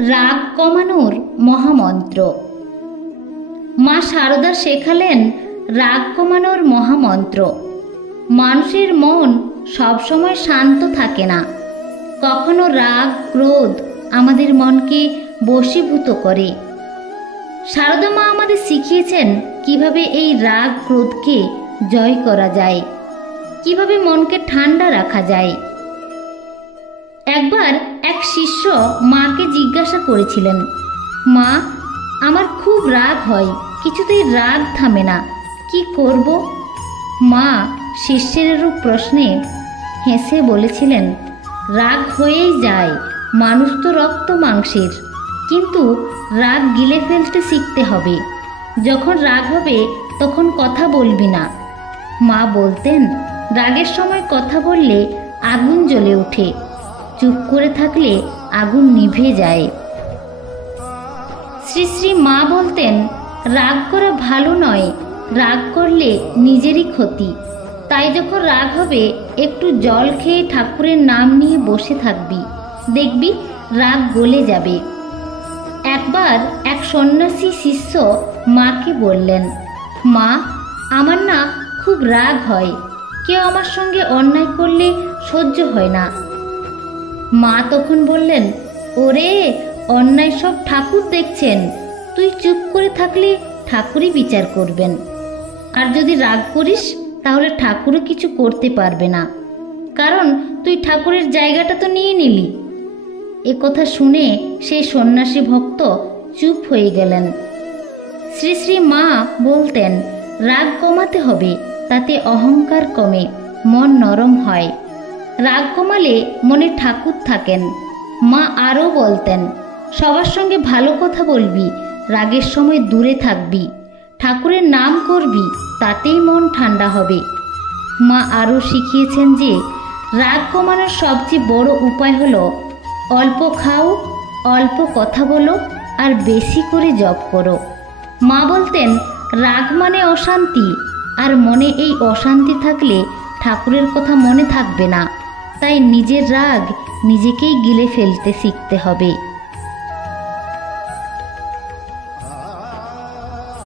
রাগ কমানোর মহামন্ত্র। মা শারদা শেখালেন রাগ কমানোর মহামন্ত্র। মানুষের মন সবসময় শান্ত থাকে না, কখনো রাগ ক্রোধ আমাদের মনকে বশীভূত করে। শারদা মা আমাদের শিখিয়েছেন কিভাবে এই রাগ ক্রোধকে জয় করা যায়, কিভাবে মনকে ঠান্ডা রাখা যায়। একবার এক শিষ্য মাকে জিজ্ঞাসা করেছিলেন, মা, আমার খুব রাগ হয়, কিছুতেই রাগ থামে না, কি করব? মা শিষ্যের এরূপ প্রশ্নে হেসে বলেছিলেন, রাগ হয়েই যায়, মানুষ তো রক্ত মাংসের, কিন্তু রাগ গিলে ফেলতে শিখতে হবে। যখন রাগ হবে তখন কথা বলবি না। মা বলতেন, রাগের সময় কথা বললে আগুন জ্বলে ওঠে, চুপ করে থাকলে আগুন নিভে যায়। শ্রী শ্রী মা বলতেন, রাগ করা ভালো নয়, রাগ করলে নিজেরই ক্ষতি। তাই যখন রাগ হবে একটু জল খেয়ে ঠাকুরের নাম নিয়ে বসে থাকবি, দেখবি রাগ গলে যাবে। একবার এক সন্ন্যাসী শিষ্য মাকে বললেন, মা, আমার না খুব রাগ হয়, কেউ আমার সঙ্গে অন্যায় করলে সহ্য হয় না। মা তখন বললেন, ওরে, অন্যায় সব ঠাকুর দেখছেন, তুই চুপ করে থাকলে ঠাকুরই বিচার করবেন। আর যদি রাগ করিস তাহলে ঠাকুরও কিছু করতে পারবে না, কারণ তুই ঠাকুরের জায়গাটা তো নিয়ে নিলি। এ কথা শুনে সেই সন্ন্যাসী ভক্ত চুপ হয়ে গেলেন। শ্রী শ্রী মা বলতেন, রাগ কমাতে হবে, তাতে অহংকার কমে, মন নরম হয়। রাগ কমালে মনে ঠাকুর থাকেন। মা আরও বলতেন, সবার সঙ্গে ভালো কথা বলবি, রাগের সময় দূরে থাকবি, ঠাকুরের নাম করবি, তাতেই মন ঠান্ডা হবে। মা আরও শিখিয়েছেন যে রাগ কমানোর সবচেয়ে বড় উপায় হলো অল্প খাও, অল্প কথা বলো, আর বেশি করে জপ করো। মা বলতেন, রাগ মানে অশান্তি, আর মনে এই অশান্তি থাকলে ঠাকুরের কথা মনে থাকবে না। তাই নিজের রাগ নিজেকেই গিলে ফেলতে শিখতে হবে।